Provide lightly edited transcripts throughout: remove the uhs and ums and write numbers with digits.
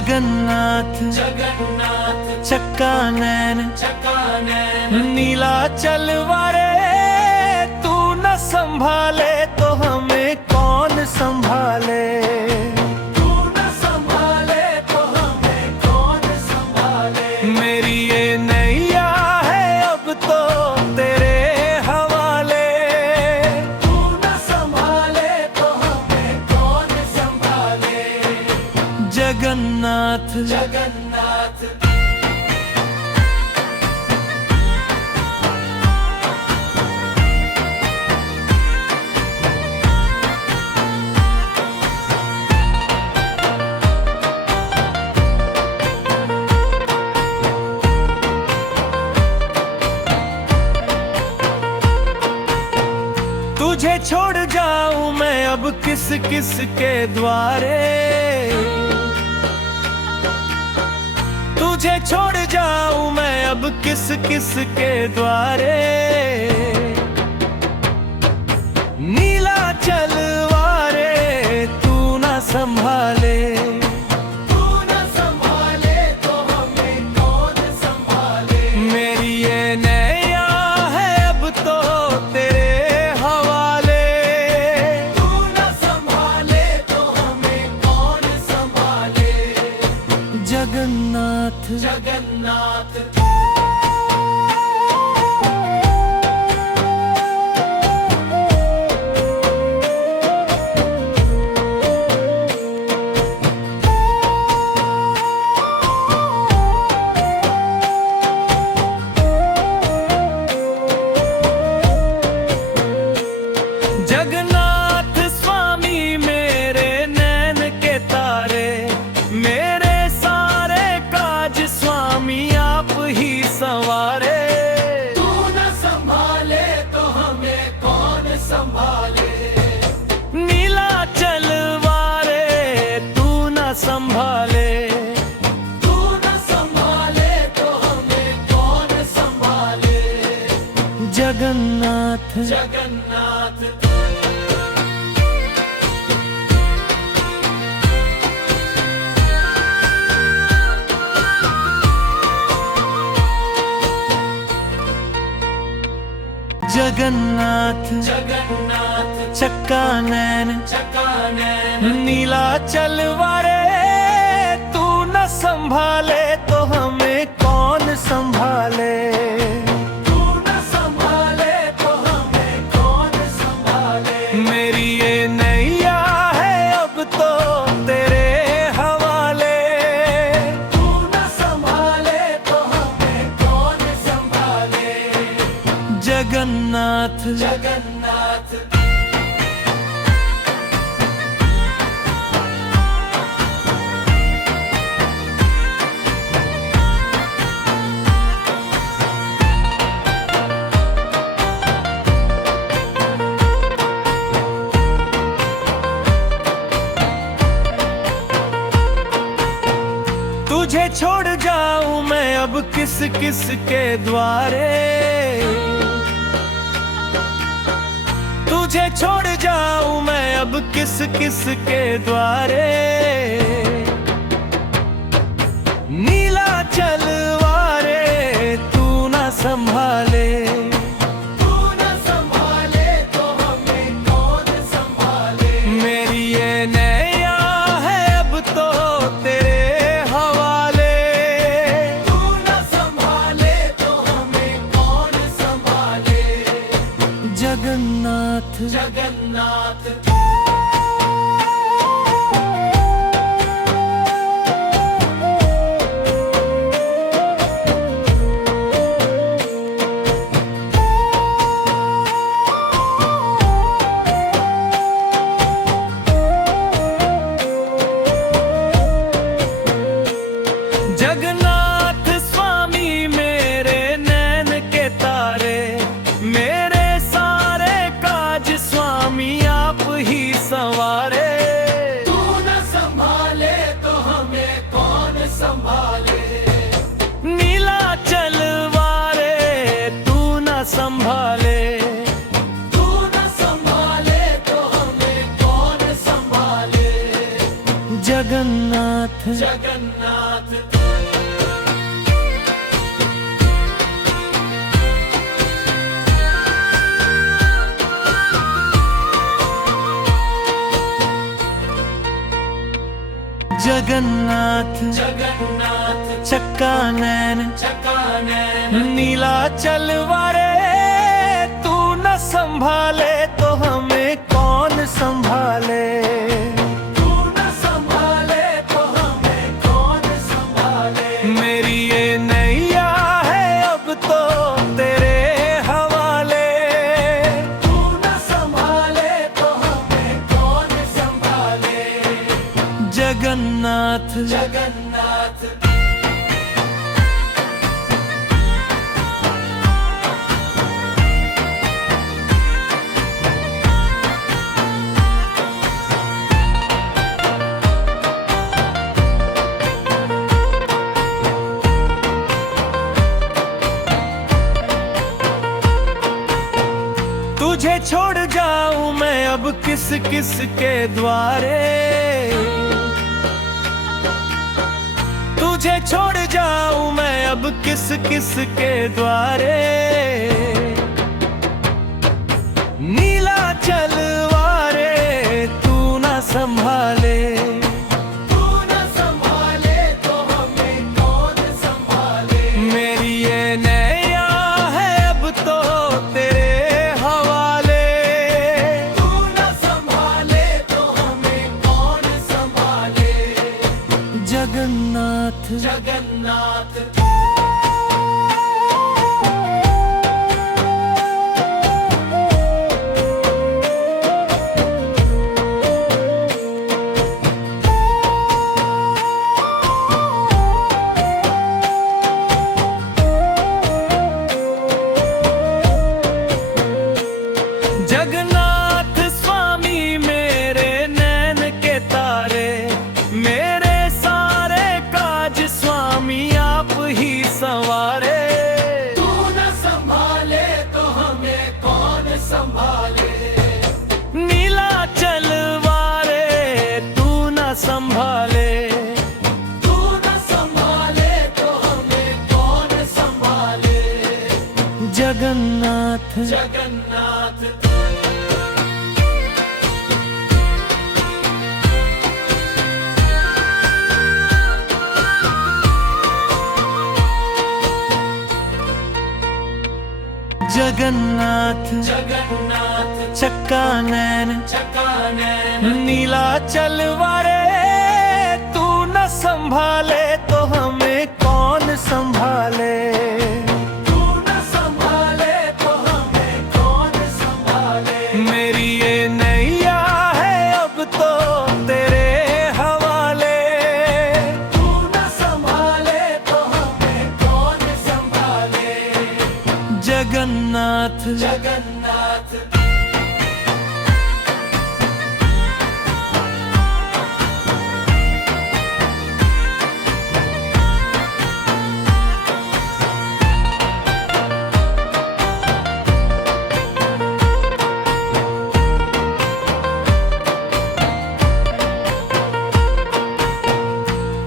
जगन्नाथ जगन्नाथ चक्का नैन नीला चलवारे, तू न संभाले तो हमें कौन संभाले। तू न संभाले तो हमें कौन संभाले। मेरी ये नैया है अब तो तेरे हवाले। तू न संभाले तो हमें कौन संभाले। जगन्नाथ जगन्नाथ तुझे छोड़ जाऊं मैं अब किस किस के द्वारे। तुझे छोड़ जाऊं मैं अब किस किस के द्वारे। नीला चलवारे तू ना संभाले। तू न संभाले तो हमें कौन संभाले। मेरी ये नैया है अब तो तेरे हवाले। तू न संभाले तो हमें कौन संभाले। जगन्नाथ जगन्नाथ जगन्नाथ स्वामी मेरे नैन के तारे, मेरे सारे काज स्वामी आप ही संवारे। तू न संभाले तो हमें कौन संभाले। नीला चलवारे तू न संभाले। तू न संभाले तो हमें कौन संभाले। जगन्नाथ जगन्नाथ जगन्नाथ जगन्नाथ चक्का नैन नीला चलवारे, तू न संभाले तो हमें कौन संभाले। तू न संभाले तो हमें कौन संभाले। मेरी ये नैया है अब तो तेरे हवाले। तू न संभाले तो हमें कौन संभाले। जगन्नाथ जगन्नाथ तुझे छोड़ जाऊं मैं अब किस किस के द्वारे। तुझे छोड़ जाऊं मैं अब किस किस के द्वारे। नीला चलवारे तू ना संभाले। तू न संभाले तो हमें कौन संभाले। मेरी ये नैया है अब तो तेरे हवाले। तू न संभाले तो हमें कौन संभाले। जगन्नाथ जगन्नाथ जगन्नाथ स्वामी मेरे नैन के तारे, मेरे सारे काज स्वामी आप ही संवारे। तू न संभाले तो हमें कौन संभाले। नीला चलवारे तू न संभाले। तू न संभाले तो हमें कौन संभाले। जगन्नाथ जगन्नाथ जगन्नाथ जगन्नाथ जगन्नाथ चक्का नैन चकानैन नीला चलवारे, तू न संभाले तो हमें कौन संभाले। तू न संभाले तो हमें कौन संभाले। मेरी ये नैया है अब तो तेरे हवाले। तू न संभाले तो हमें कौन संभाले। जगन्नाथ जगन्नाथ तुझे छोड़ जाऊं मैं अब किस किस के द्वारे। तुझे छोड़ जाऊं मैं अब किस किस के द्वारे। नीला चलवारे, तू ना संभाले। तू न संभाले तो हमें कौन संभाले। मेरी ये नैया है अब तो तेरे हवाले। तू न संभाले तो हमें कौन संभाले। जगन्नाथ जगन्नाथ जगन्नाथ स्वामी मेरे नैन के तारे, मेरे सारे काज स्वामी आप ही संवारे। तू न संभाले तो हमें कौन संभाले। नीला चलवारे, तू न संभाले। तू न संभाले तो हमें कौन संभाले। जगन्नाथ जगन्नाथ जगन्नाथ जगन्नाथ चक्का नैन चकानैन नीला चलवारे, तू न संभाले तो हमें कौन संभाले। तू न संभाले तो हमें कौन संभाले। मेरी ये नैया है अब तो तेरे हवाले। तू न संभाले तो हमें कौन संभाले। जगन्नाथ जगन्नाथ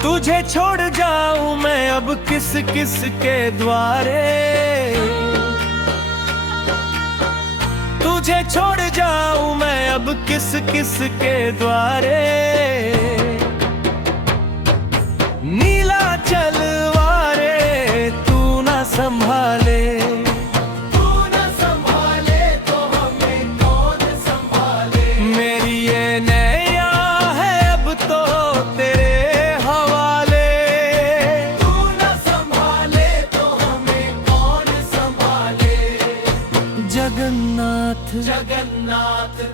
तुझे छोड़ जाऊं मैं अब किस किस के द्वारे। तुझे छोड़ जाऊं मैं अब किस किस के द्वारे। नीला चलवारे, तू ना संभाले। तू न संभाले तो हमें कौन संभाले। मेरी ये नैया है अब तो तेरे हवाले। तू न संभाले तो हमें कौन संभाले। जगन्नाथ जगन्नाथ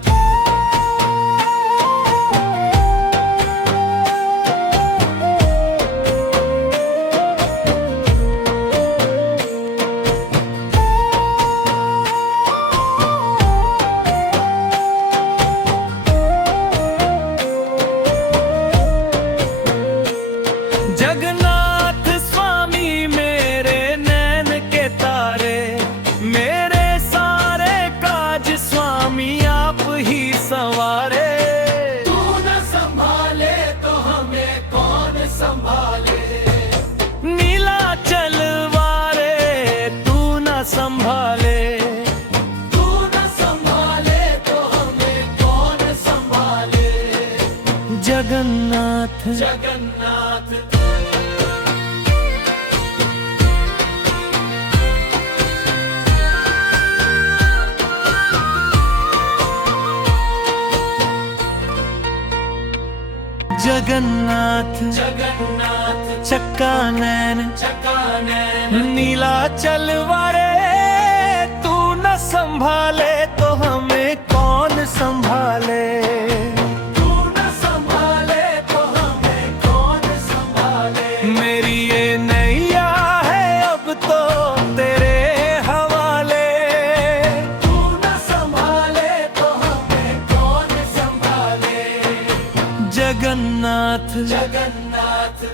जगन्नाथ स्वामी मेरे नैन के तारे, मेरे सारे काज स्वामी जगन्नाथ जगन्नाथ चक्का नैन चकानैन नीला चलवारे, तू न संभाले तो हमें कौन संभाले। तू न संभाले तो हमें कौन संभाले। मेरी ये नैया है अब तो तेरे हवाले। तू न संभाले तो हमें कौन संभाले। जगन्नाथ जगन्नाथ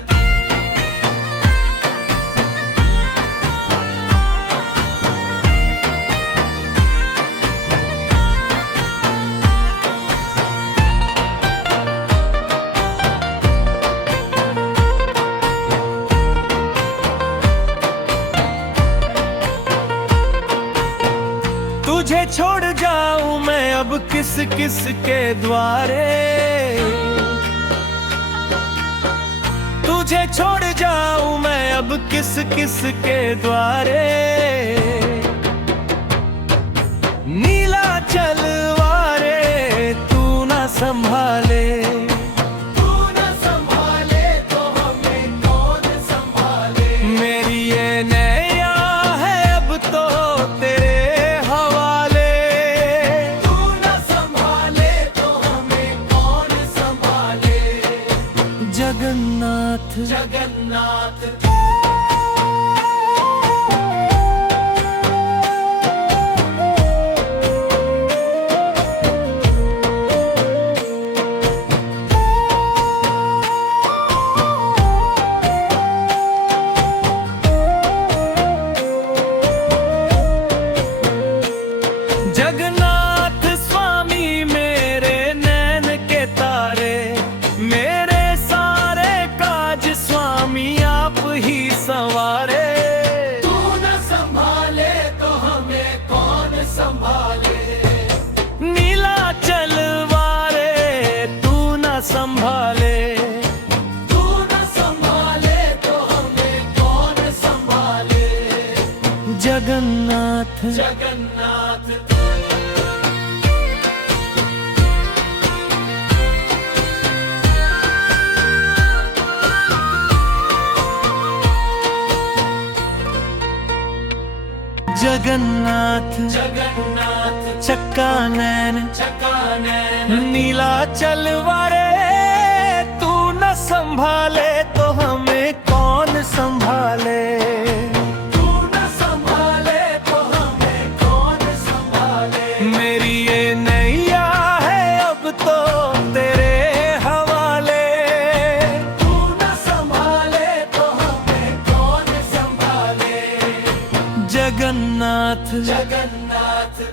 तुझे छोड़ जाऊं मैं अब किस किस के द्वारे। तुझे छोड़ जाऊं मैं अब किस किस के द्वारे। नीला चलवारे, तू ना संभाले। तू न संभाले तो हमें कौन संभाले। मेरी ये नैया है अब तो तेरे हवाले। तू न संभाले तो हमें कौन संभाले। जगन्नाथ जगन्नाथ जगन्नाथ स्वामी मेरे नैन के तारे, मेरे सारे काज स्वामी आप ही संवारे। तू न संभाले तो हमें कौन संभाले। नीला चलवारे, तू न संभाले। तू न संभाले तो हमें कौन संभाले। जगन्नाथ जगन्नाथ जगन्नाथ जगन्नाथ चक्का नैन चकानैन नीला चलवारे, तू न संभाले तो हमें कौन संभाले। तू न संभाले तो हमें कौन संभाले। मेरी ये नैया है अब तो तेरे हवाले। तू न संभाले तो हमें कौन संभाले। जगन्नाथ जगन्नाथ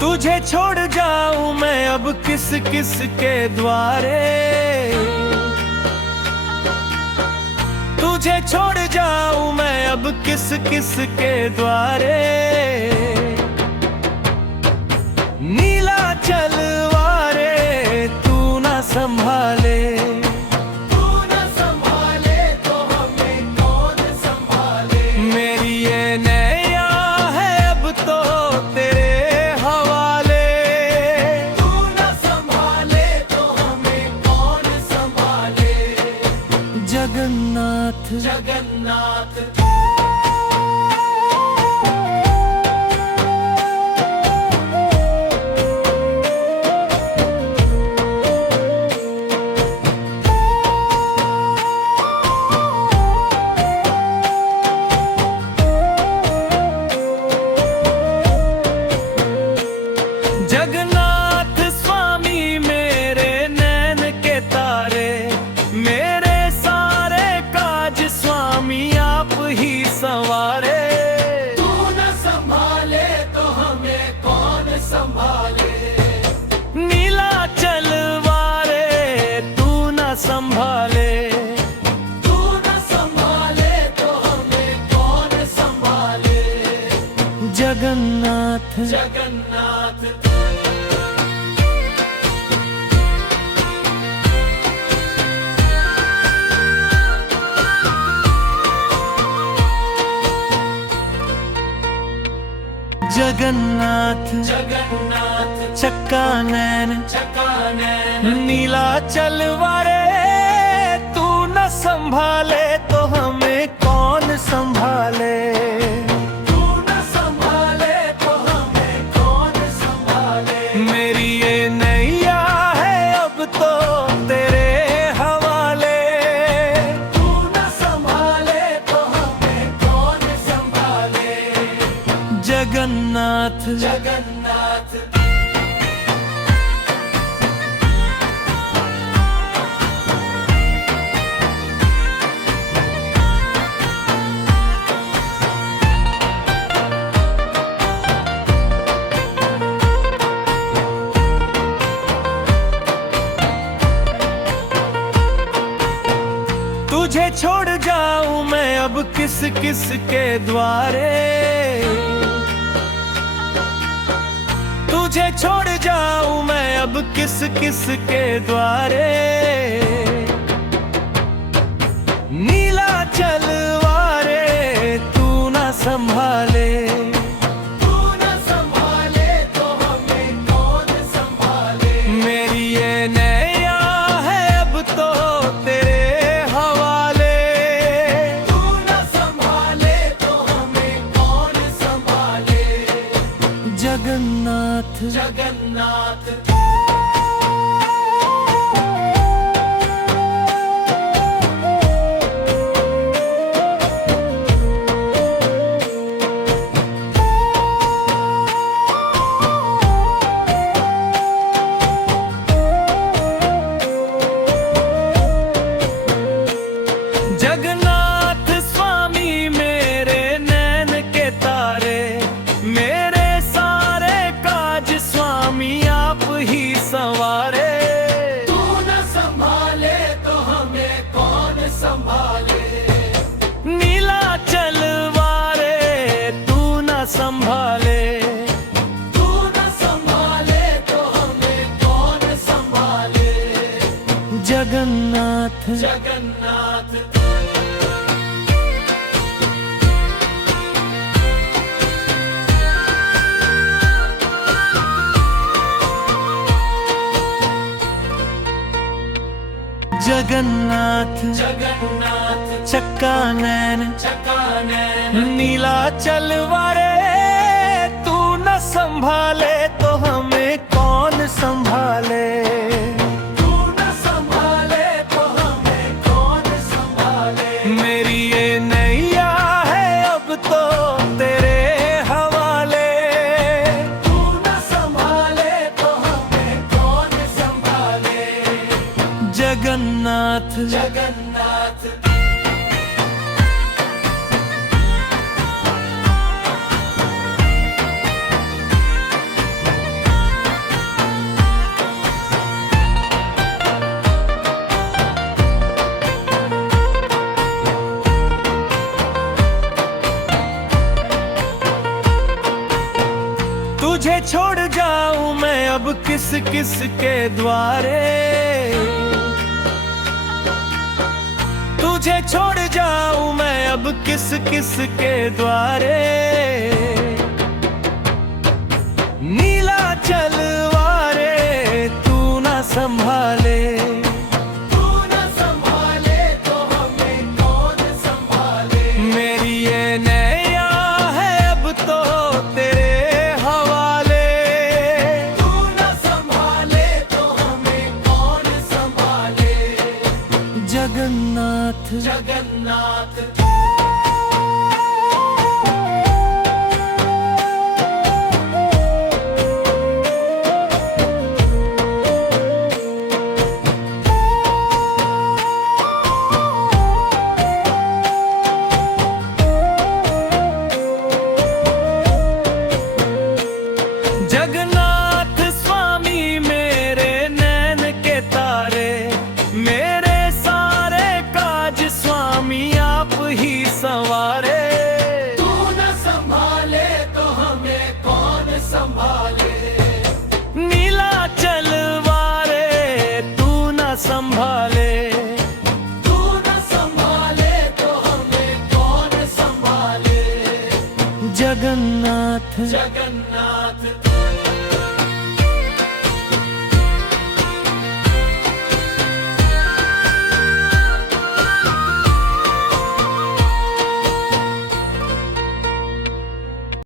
तुझे छोड़ जाऊं मैं अब किस किस के द्वारे। तुझे छोड़ जाऊं मैं अब किस किस के द्वारे। नीला चलवारे, तू ना संभाले। तू न संभाले तो हमें कौन संभाले। मेरी ये नैया है अब तो तेरे हवाले। तू न संभाले तो हमें कौन संभाले। जगन्नाथ जगन्नाथ जगन्नाथ स्वामी मेरे नैन के तारे, मेरे सारे काज स्वामी आप नैन चकानैन नीला चलवारे तू न संभाले तो हमें कौन संभाले। तू न संभाले तो हमें कौन संभाले। मेरी ये नैया है अब तो तेरे हवाले। तू न संभाले तो हमें कौन संभाले। जगन्नाथ जगन्नाथ तुझे छोड़ जाऊं मैं अब किस किस के द्वारे। तुझे छोड़ जाऊं मैं अब किस किस के द्वारे। नीला चलवारे तू ना संभाले। तू न संभाले तो हमें कौन संभाले। मेरी ये नैया है अब तो तेरे हवाले। तू न संभाले तो हमें कौन संभाले। जगन्नाथ जगन्नाथ जगन्नाथ स्वामी मेरे नैन के तारे। मेरे सारे काज स्वामी आप ही संवारे। तू न संभाले तो हमें कौन संभाले। नीला चलवारे तू न संभाले। तू न संभाले तो हमें कौन संभाले। जगन्नाथ जगन्नाथ जगन्नाथ जगन्नाथ चक्का नैन चकानैन नीला चलवारे तू न संभाले तो हमें कौन संभाले। तू न संभाले तो हमें कौन संभाले। मेरी ये नैया है अब तो तेरे हवाले। तू न संभाले तो हमें कौन संभाले। जगन्नाथ जगन्नाथ तुझे छोड़ जाऊं मैं अब किस किस के द्वारे। तुझे छोड़ जाऊं मैं अब किस किस के द्वारे। नीला चलवारे तू ना संभाले। तू न संभाले तो हमें कौन संभाले। मेरी ये नैया है अब तो तेरे हवाले। तू न संभाले तो हमें कौन संभाले। जगन्नाथ जगन्नाथ जगन्नाथ स्वामी मेरे नैन के तारे। मेरे सारे काज स्वामी आप ही संवारे। तू न संभाले तो हमें कौन संभाले। नीला चलवारे तू न संभाले। तू न संभाले तो हमें कौन संभाले। जगन्नाथ जगन्नाथ